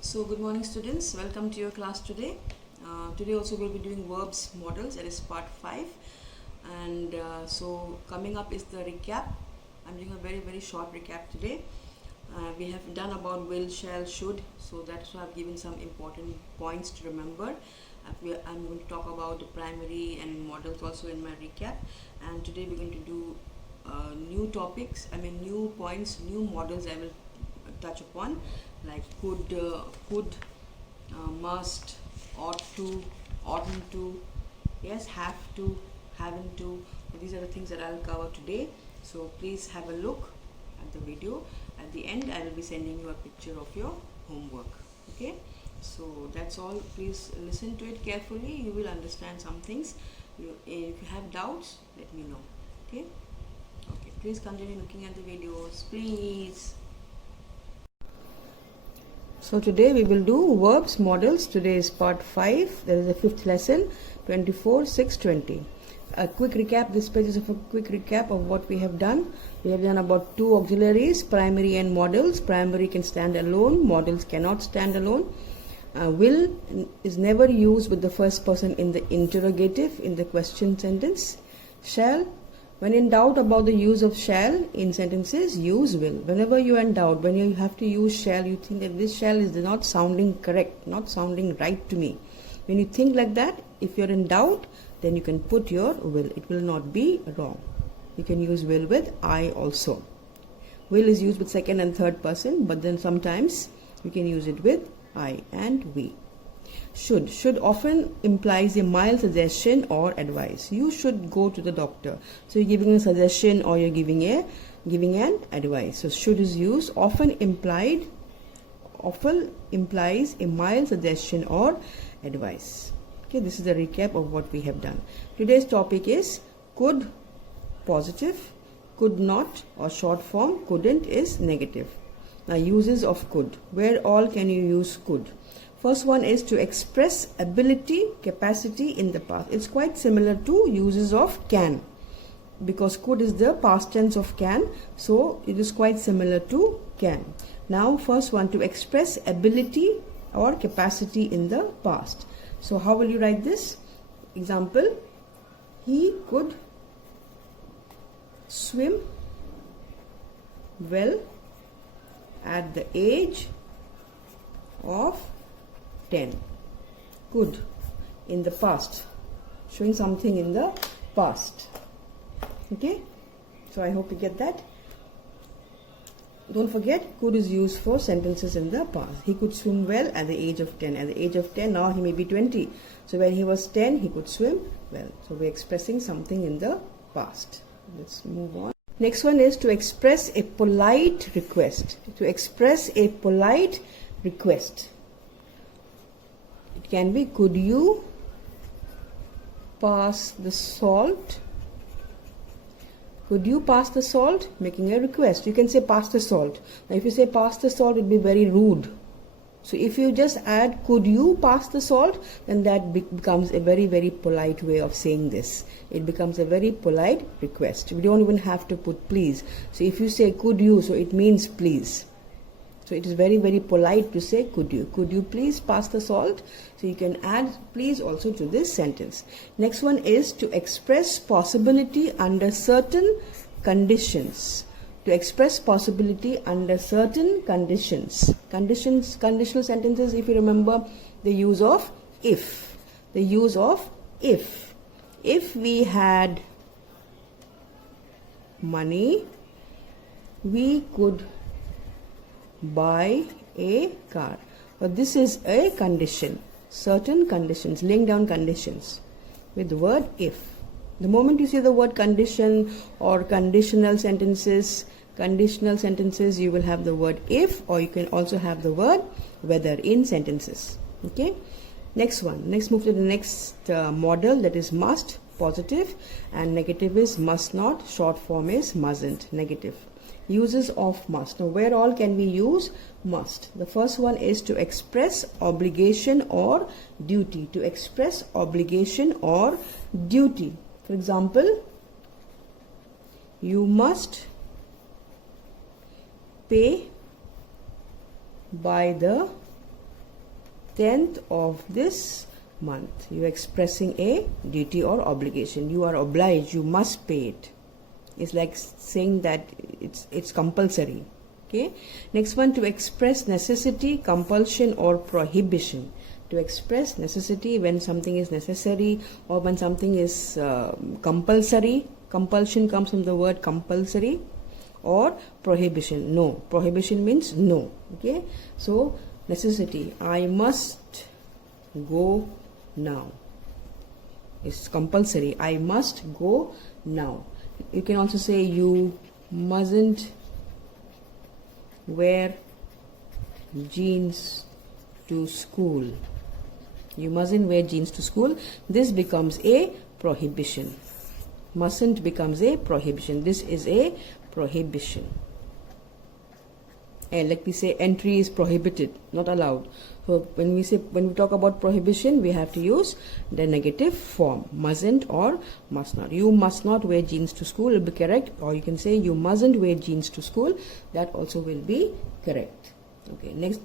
So good morning students, welcome to your class today. Today also we'll be doing verbs models, that is part 5, and so coming up is the recap. I'm doing a very short recap today. We have done about will, shall, should, so that's why I've given some important points to remember. I'm going to talk about the primary and models also in my recap, and today we're going to do new topics, new points, new models I will touch upon, like could, must, ought to, oughtn't to, yes, have to, haven't to. So these are the things that I'll cover today. So please have a look at the video. At the end, I will be sending you a picture of your homework. Okay, so that's all. Please listen to it carefully. You will understand some things. If you have doubts, let me know. Okay. Okay. Please continue looking at the videos, please. So today we will do verbs models. Today is part 5. There is a 5th lesson, 24/6/20. A quick recap. This page is a quick recap of what we have done. We have done about 2 auxiliaries, primary and models. Primary can stand alone, models cannot stand alone. Will is never used with the first person in the interrogative in the question sentence. Shall, when in doubt about the use of shall in sentences, use will. Whenever you are in doubt, when you have to use shall, you think that this shall is not sounding correct, not sounding right to me. When you think like that, if you're in doubt, then you can put your will. It will not be wrong. You can use will with I also. Will is used with second and third person, but then sometimes you can use it with I and we. Should often implies a mild suggestion or advice. You should go to the doctor. So you're giving a suggestion or you're giving an advice. So should is used. Often implies a mild suggestion or advice. Okay, this is the recap of what we have done. Today's topic is could, positive, could not, or short form couldn't is negative. Now uses of could. Where all can you use could? First one is to express ability, capacity in the past. It's quite similar to uses of can, because could is the past tense of can, so it is quite similar to can. Now first one, to express ability or capacity in the past. So how will you write this? Example, he could swim well at the age of 10. Could in the past, showing something in the past. Okay, so I hope you get that. Don't forget, could is used for sentences in the past. He could swim well at the age of 10. At the age of 10, now he may be 20. So when he was 10, he could swim well. So we're expressing something in the past. Let's move on. Next one is to express a polite request. To express a polite request. It can be, could you pass the salt? Could you pass the salt? Making a request. You can say pass the salt. Now if you say pass the salt, it will be very rude. So if you just add could you pass the salt, then that becomes a very polite way of saying this. It becomes a very polite request. We don't even have to put please. So if you say could you, so it means please. So it is very polite to say could you. Could you please pass the salt? So you can add please also to this sentence. Next one is to express possibility under certain conditions. To express possibility under certain conditions. Conditional sentences, if you remember, the use of if. The use of if. If we had money, we could buy a car. But this is a condition. Certain conditions, laying down conditions with the word if. The moment you see the word condition or conditional sentences, you will have the word if, or you can also have the word whether in sentences. Okay. Next one. Next, move to the next model, that is must, positive, and negative is must not. Short form is mustn't, negative. Uses of must. Now where all can we use must? The first one is to express obligation or duty. To express obligation or duty. For example, you must pay by the 10th of this month. You're expressing a duty or obligation. You are obliged, you must pay it. It's like saying that it's compulsory. Okay. Next one, to express necessity, compulsion or prohibition. To express necessity, when something is necessary or when something is compulsory. Compulsion comes from the word compulsory. Or prohibition, no. Prohibition means no. Okay. So necessity, I must go now. It's compulsory. I must go now. You can also say you mustn't wear jeans to school. You mustn't wear jeans to school. This becomes a prohibition. Mustn't becomes a prohibition. This is a prohibition. And like we say, entry is prohibited, not allowed. So when we talk about prohibition, we have to use the negative form, mustn't or must not. You must not wear jeans to school will be correct, or you can say you mustn't wear jeans to school. That also will be correct. Okay, next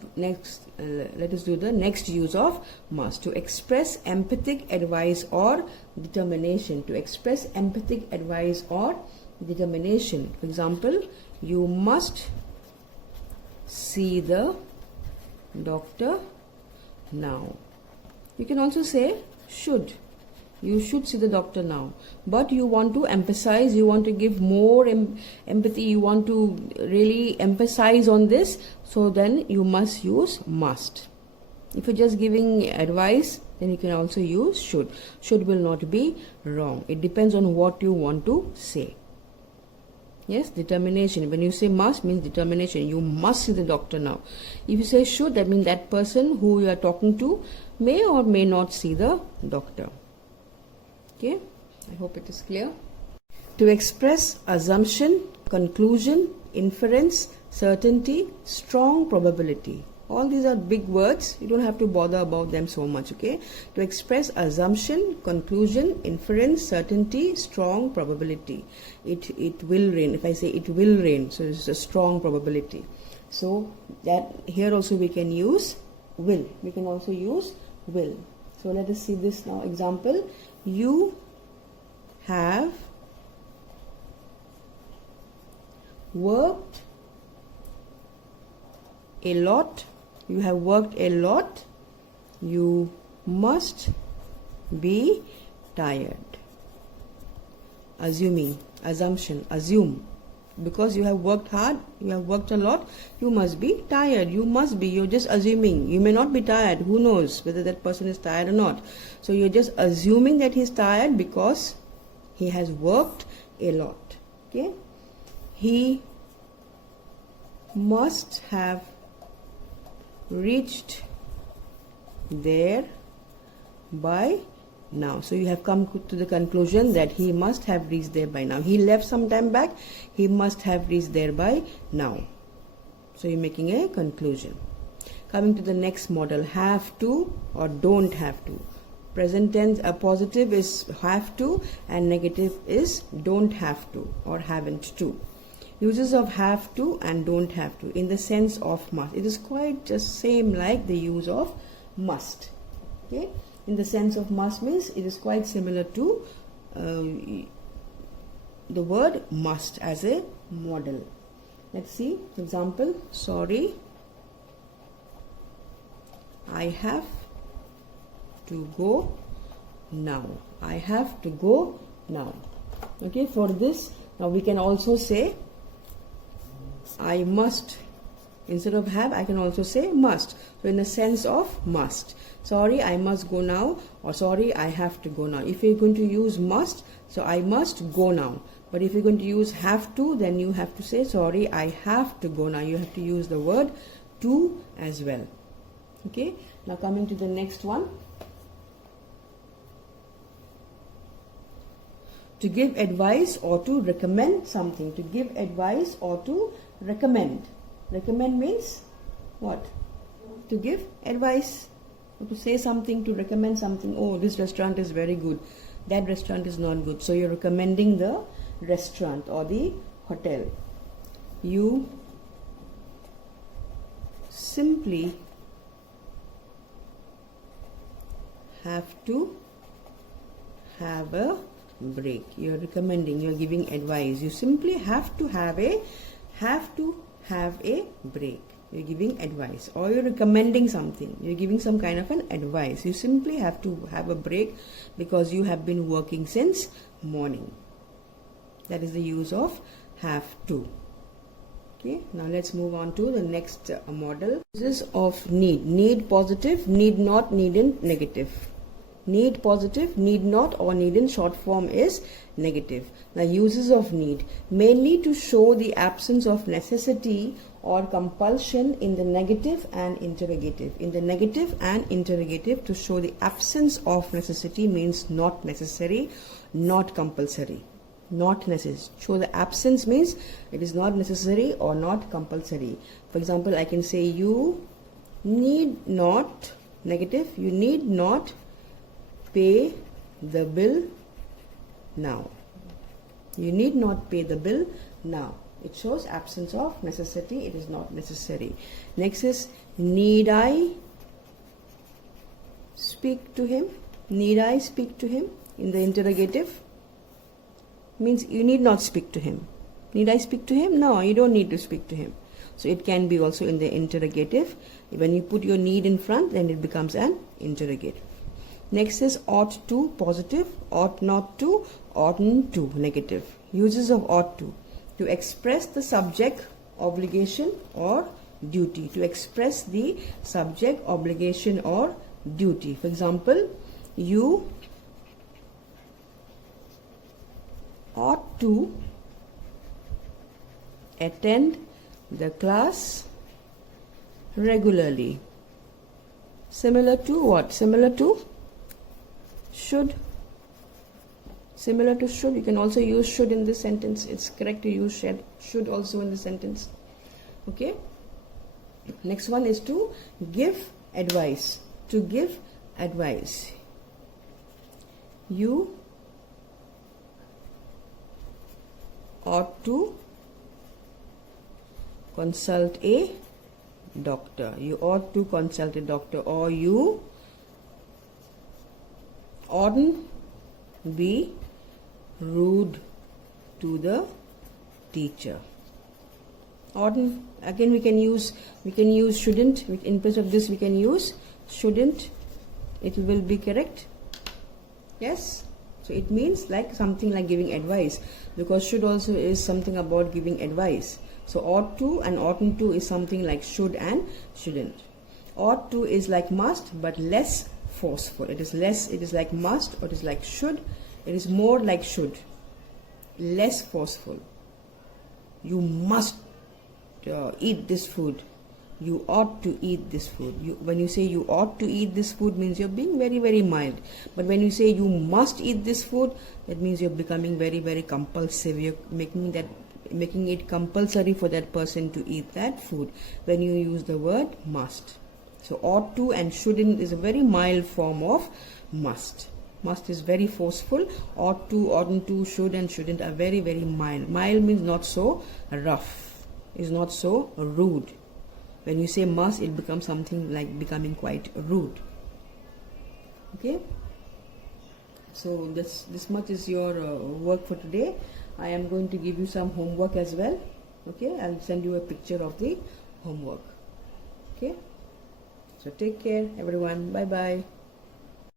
let us do the next use of must. To express empathic advice or determination. To express empathic advice or determination. For example, you must see the doctor now. You can also say should. You should see the doctor now. But you want to emphasize, you want to give more empathy, you want to really emphasize on this, so then you must use must. If you're just giving advice, then you can also use should. Should will not be wrong. It depends on what you want to say. Yes, determination. When you say must, means determination. You must see the doctor now. If you say should, that means that person who you are talking to may or may not see the doctor. Okay, I hope it is clear. To express assumption, conclusion, inference, certainty, strong probability. All these are big words. You don't have to bother about them so much. Okay. To express assumption, conclusion, inference, certainty, strong probability. It will rain. If I say it will rain, so it's a strong probability. So that here also we can use will. We can also use will. So let us see this now. Example. You have worked a lot. You have worked a lot. You must be tired. Assuming, assumption, assume. Because you have worked hard, you have worked a lot, you must be tired. You must be, you're just assuming. You may not be tired. Who knows whether that person is tired or not. So you're just assuming that he's tired because he has worked a lot. Okay. He must have reached there by now. So you have come to the conclusion that he must have reached there by now. He left some time back. He must have reached there by now. So you're making a conclusion. Coming to the next model, have to or don't have to. Present tense, a positive is have to and negative is don't have to or haven't to. Uses of have to and don't have to in the sense of must. It is quite just same like the use of must. Okay. In the sense of must means it is quite similar to the word must as a model. Let's see. For example, sorry, I have to go now. I have to go now. Okay. For this, now we can also say I must. Instead of have, I can also say must. So in the sense of must. Sorry, I must go now, or sorry, I have to go now. If you're going to use must, so I must go now. But if you're going to use have to, then you have to say sorry, I have to go now. You have to use the word to as well. Okay. Now coming to the next one. To give advice or to recommend something. To give advice or to recommend. Recommend means what? To give advice. Or to say something, to recommend something. Oh, this restaurant is very good. That restaurant is not good. So you're recommending the restaurant or the hotel. You simply have to have a break. You're recommending, you're giving advice. You simply have to have a break. You're giving advice, or you're recommending something. You're giving some kind of an advice. You simply have to have a break because you have been working since morning. That is the use of have to. Okay, now let's move on to the next model. Uses of need. Need positive, need not, needn't negative. Need positive, need not or needn't short form is negative. Now uses of need, mainly to show the absence of necessity or compulsion in the negative and interrogative. In the negative and interrogative, to show the absence of necessity means not necessary, not compulsory. Not necessary. Show the absence means it is not necessary or not compulsory. For example, I can say you need not, negative, you need not pay the bill now. You need not pay the bill now. It shows absence of necessity. It is not necessary. Next is, need I speak to him? Need I speak to him? In the interrogative means you need not speak to him. Need I speak to him? No, you don't need to speak to him. So it can be also in the interrogative. When you put your need in front, then it becomes an interrogative. Next is ought to positive, ought not to, oughtn't to negative. Uses of ought to express the subject, obligation or duty. To express the subject, obligation or duty. For example, you ought to attend the class regularly. Similar to what? Similar to should. Similar to should. You can also use should in this sentence. It's correct to use should also in the sentence. Okay. Next one is to give advice. To give advice. You ought to consult a doctor. You ought to consult a doctor, or you oughtn't be rude to the teacher. Oughtn't, again we can use shouldn't. In place of this we can use shouldn't. It will be correct. Yes. So it means like something like giving advice, because should also is something about giving advice. So ought to and oughtn't to is something like should and shouldn't. Ought to is like must but less forceful. It is like must, or it is like should. It is more like should, less forceful. You must eat this food. You ought to eat this food. When you say you ought to eat this food, means you're being very, very mild. But when you say you must eat this food, that means you're becoming very, very compulsive. You're making it compulsory for that person to eat that food when you use the word must. So ought to and shouldn't is a very mild form of must. Must is very forceful. Ought to, oughtn't to, should and shouldn't are very, very mild. Mild means not so rough, is not so rude. When you say must, it becomes something like becoming quite rude. Okay. So this much is your work for today. I am going to give you some homework as well. Okay. I'll send you a picture of the homework. Okay. So take care everyone. Bye bye.